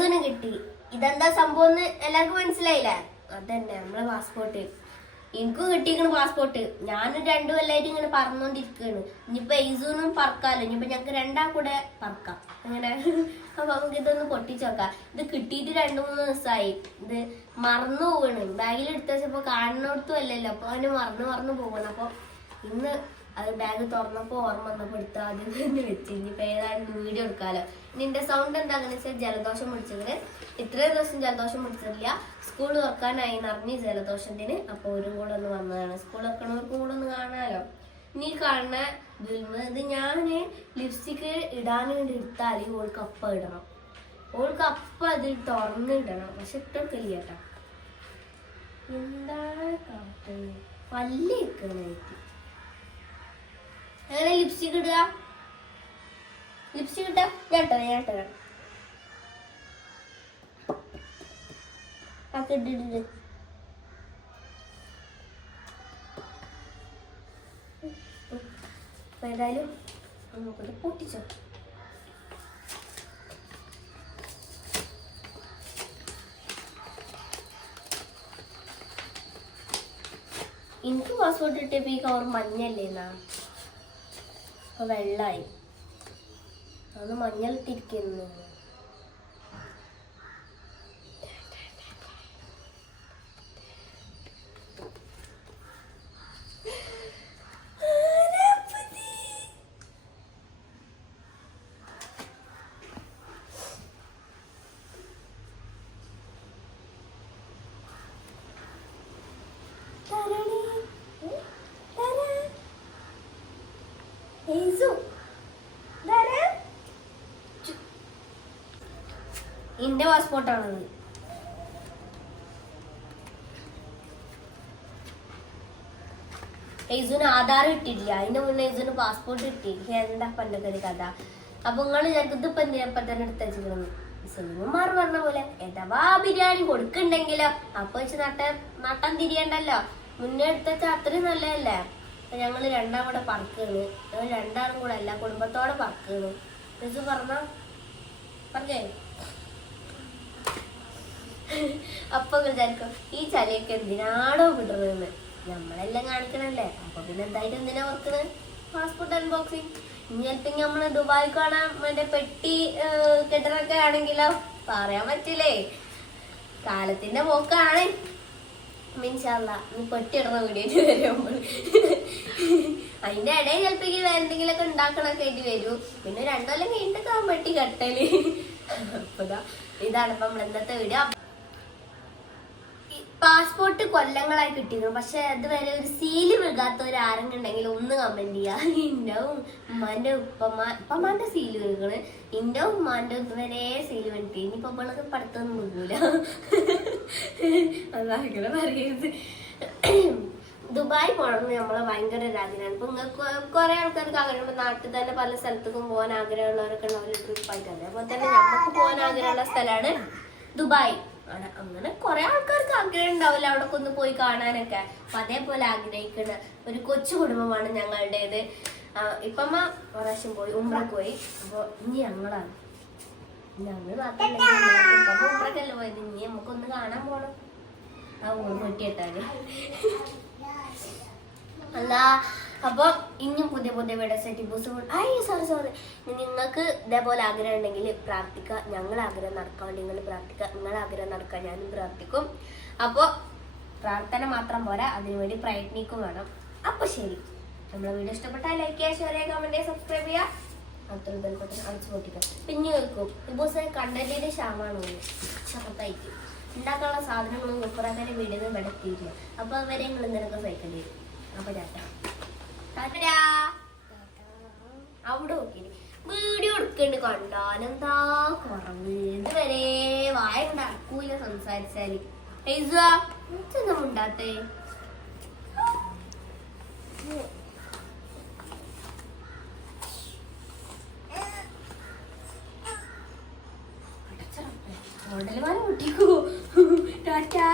ഫൈസൂന് കിട്ടി. ഇതെന്താ സംഭവം എല്ലാവർക്കും മനസ്സിലായില്ലേ? അതന്നെ നമ്മളെ പാസ്പോർട്ട്. എനിക്കും കിട്ടിയിരിക്കണ പാസ്പോർട്ട്. ഞാനും 2 കൊല്ലായിട്ട് ഇങ്ങനെ പറന്നോണ്ടിരിക്കുകയാണ്. ഇനിയിപ്പൊ എയ്സൂനും പറക്കാലോ. ഇനിയിപ്പൊ ഞങ്ങക്ക് രണ്ടാം പറക്കാം. അങ്ങനെ അപ്പൊ നമുക്ക് ഇതൊന്ന് പൊട്ടിച്ചോക്കാം. ഇത് കിട്ടിയിട്ട് 2-3 ദിവസമായി. ഇത് മറന്നു പോവാണ്. ബാഗിൽ എടുത്ത് വെച്ചപ്പോ കാണുന്നിടത്തും അല്ലല്ലോ. അപ്പൊ അവന് മറന്നു പോവാണ്. അപ്പൊ ഇന്ന് അത് ബാഗ് തുറന്നപ്പോ ഓർമ്മ വന്നപ്പോ എടുത്ത് ആദ്യം തന്നെ വെച്ച്. ഇനിയിപ്പോ ഏതായാലും വീഡിയോ എടുക്കാലോ. നിന്റെ സൗണ്ട് എന്താണെന്ന് വെച്ചാൽ ജലദോഷം പിടിച്ചതിന്. ഇത്രയും ദിവസം ജലദോഷം പിടിച്ചിട്ടില്ല. സ്കൂൾ തുറക്കാനായി നിറഞ്ഞ് ജലദോഷത്തിന്. അപ്പൊ ഒരു കൂടെ ഒന്ന് വന്നതാണ്. സ്കൂൾ തുറക്കണവർക്കും കൂടെ ഒന്ന് കാണാലോ. നീ കാണുന്ന ഇത് ഞാന് ലിപ്സ്റ്റിക്ക് ഇടാൻ വേണ്ടി എടുത്താൽ ഓൾക്ക് അപ്പം ഇടണം. ഓൾക്ക് അപ്പം അത് തുറന്നിടണം. പക്ഷെ ഇട്ടൊക്കില്ല കേട്ടോ. എന്താണ് കാട്ട് പല്ലി ഇരിക്കണായിട്ട്. അങ്ങനെ ലിപ്സ്റ്റിക് ഇടുക. ലിപ്സ്റ്റിക് ഇട്ട ഞാൻ ഇട്ട ഇട്ടിട്ട് ഏതായാലും നമുക്കത് പൊട്ടിച്ചോ. എനിക്ക് പാസ്പോർട്ട് കിട്ടിയപ്പോ ഈ കവർ മഞ്ഞല്ലേന്നാ. അപ്പൊ വെള്ളായി. അന്ന് മഞ്ഞളിട്ടിരിക്കുന്നു. ഇന്റെ പാസ്പോർട്ടാണത്. എയ്സൂന് ആധാർ കിട്ടിയിട്ടില്ല. അതിന്റെ മുന്നേ എയ്സൂന് പാസ്പോർട്ട് കിട്ടി. എന്താ പണ്ടൊക്കെ കഥ. അപ്പൊ നിങ്ങൾ ഇതിപ്പോ എന്തിനപ്പം തന്നെ എടുത്ത് വെച്ചിരുന്നു. സിനിമമാർ പറഞ്ഞ പോലെ എടവാ ബിരിയാണി കൊടുക്കണ്ടെങ്കിലോ അപ്പൊ വെച്ച് നട്ടം തിരിയണ്ടല്ലോ. മുന്നേ എടുത്ത അത്രയും നല്ലതല്ലേ. അപ്പൊ ഞങ്ങള് രണ്ടാം കൂടെ പറക്കാണ്. ഞങ്ങൾ രണ്ടാളും കൂടെ അല്ല കുടുംബത്തോടെ പറക്കാണ്. എയ്സു പറഞ്ഞേ. അപ്പൊ വിചാരിക്കും ഈ ചളിയൊക്കെ എന്തിനാണോ വിടുന്നതെന്ന്. നമ്മളെല്ലാം കാണിക്കണല്ലേ. അപ്പൊ പിന്നെ എന്തായാലും എന്തിനാ ഓർക്കണത്? Passport unboxing. ഇനി ചിലപ്പോ നമ്മള് ദുബായ് കാണാൻ മറ്റേ പെട്ടി കെട്ടണൊക്കെ ആണെങ്കിലോ പറയാൻ പറ്റില്ലേ. കാലത്തിന്റെ പോക്കാണ്. ഇൻഷാല്ലാ നീ പെട്ടി ഇടുന്ന വീഡിയോ വരുമ്പോൾ അതിന്റെ ഇടയിൽ ചിലപ്പോ എന്തെങ്കിലുമൊക്കെ ഉണ്ടാക്കണൊക്കെ ആയിട്ട് വരൂ. പിന്നെ 2 കൊല്ലം കഴിഞ്ഞിട്ടൊക്കെ പെട്ടി കെട്ടല്. അപ്പതാ ഇതാണ് ഇപ്പൊ നമ്മൾ ഇന്നത്തെ വീഡിയോ. പാസ്പോർട്ട് കൊല്ലങ്ങളായി കിട്ടിയിരുന്നു. പക്ഷെ അതുവരെ ഒരു സീല് വിൽക്കാത്തവർ ആരെങ്കിലും ഉണ്ടെങ്കിൽ ഒന്ന് കമന്റ് ചെയ്യാ. ഇന്റെ ഉമ്മാന്റെ ഉപ്പമാന്റെ സീല് വിൽക്കണ്. ഇന്റെ ഉമ്മാന്റെ ഇതുവരെ സീല് വിളിക്കും. ഇനിയിപ്പോ അവൾക്ക് പഠിത്തൊന്നും വിൽക്കൂല. അതങ്ങനെ പറയരുത്. ദുബായ് പോകണമെന്ന് നമ്മളെ ഭയങ്കര ഒരു ആഗ്രഹമാണ്. ഇപ്പൊ കുറെ ആൾക്കാർക്ക് ആഗ്രഹമുണ്ട്. നാട്ടിൽ തന്നെ പല സ്ഥലത്തേക്കും പോകാൻ ആഗ്രഹമുള്ളവരൊക്കെ ഉണ്ടാവില്ല ട്രിപ്പായിട്ട്. അതേപോലെ തന്നെ നമുക്ക് പോകാൻ ആഗ്രഹമുള്ള സ്ഥലമാണ് ദുബായ്. അങ്ങനെ കുറെ ആൾക്കാർക്ക് ആഗ്രഹം ഉണ്ടാവില്ല അവിടെ ഒന്ന് പോയി കാണാനൊക്കെ. അപ്പൊ അതേപോലെ ആഗ്രഹിക്കുന്ന ഒരു കൊച്ചു കുടുംബമാണ് ഞങ്ങളുടേത്. ഇപ്പമ്മ പ്രാവശ്യം പോയി ഉംറക്ക് പോയി. അപ്പൊ ഇനി ഞങ്ങളാണ്. ഞങ്ങൾ മാത്രമല്ല ഇപ്പമ്മ ഉംറക്കല്ലേ പോയത്. ഇനി നമുക്കൊന്ന് കാണാൻ പോണം. ആ ഊർ വെട്ടിയിട്ടാല് അല്ല. അപ്പൊ ഇനിയും പുതിയ വീഡിയോസ് സോറി നിങ്ങൾക്ക് ഇതേപോലെ ആഗ്രഹം ഉണ്ടെങ്കിൽ പ്രാർത്ഥിക്കുക. ഞങ്ങൾ ആഗ്രഹം നടക്കാൻ വേണ്ടി നിങ്ങൾ പ്രാർത്ഥിക്കുക. നിങ്ങളെ ആഗ്രഹം നടക്കാൻ ഞാനും പ്രാർത്ഥിക്കും. അപ്പൊ പ്രാർത്ഥന മാത്രം പോരാ, അതിനുവേണ്ടി പ്രയത്നിക്കും വേണം. അപ്പൊ ശരി, നമ്മളെ വീഡിയോ ഇഷ്ടപ്പെട്ടാൽ ലൈക്ക് ചെയ്യുക, ഷെയർ ചെയ്യുക, കമന്റ് ചെയ്യുക, സബ്സ്ക്രൈബ് ചെയ്യുക. അടുത്തൊരു ബെൽബട്ടൺ അടിച്ചു പൊട്ടിക്കുക. പിന്നെ കേൾക്കും ഇപ്പൊ കണ്ടന്റിന്റെ ക്ഷാമാണ് ചെറുതായിട്ട് ഉണ്ടാക്കാനുള്ള സാധനങ്ങളും കുക്കറാക്കാൻ്റെ വീഡിയോ വെടത്തിയില്ല. അപ്പൊ അവരെ നിങ്ങൾ എന്തെങ്കിലുമൊക്കെ സഹിക്കേണ്ടി വരും. അപ്പൊ അവിടെ നോക്കി വീഡിയോ എടുക്കേണ്ടി കണ്ടാലെന്താ കുറവ്. ഇതുവരെ വായ കൊണ്ട് അടക്കൂല സംസാരിച്ചാല്. എന്താ ഉണ്ടാത്തേ? മോഡല് മാല പൊട്ടിക്കോ. ടാറ്റാ.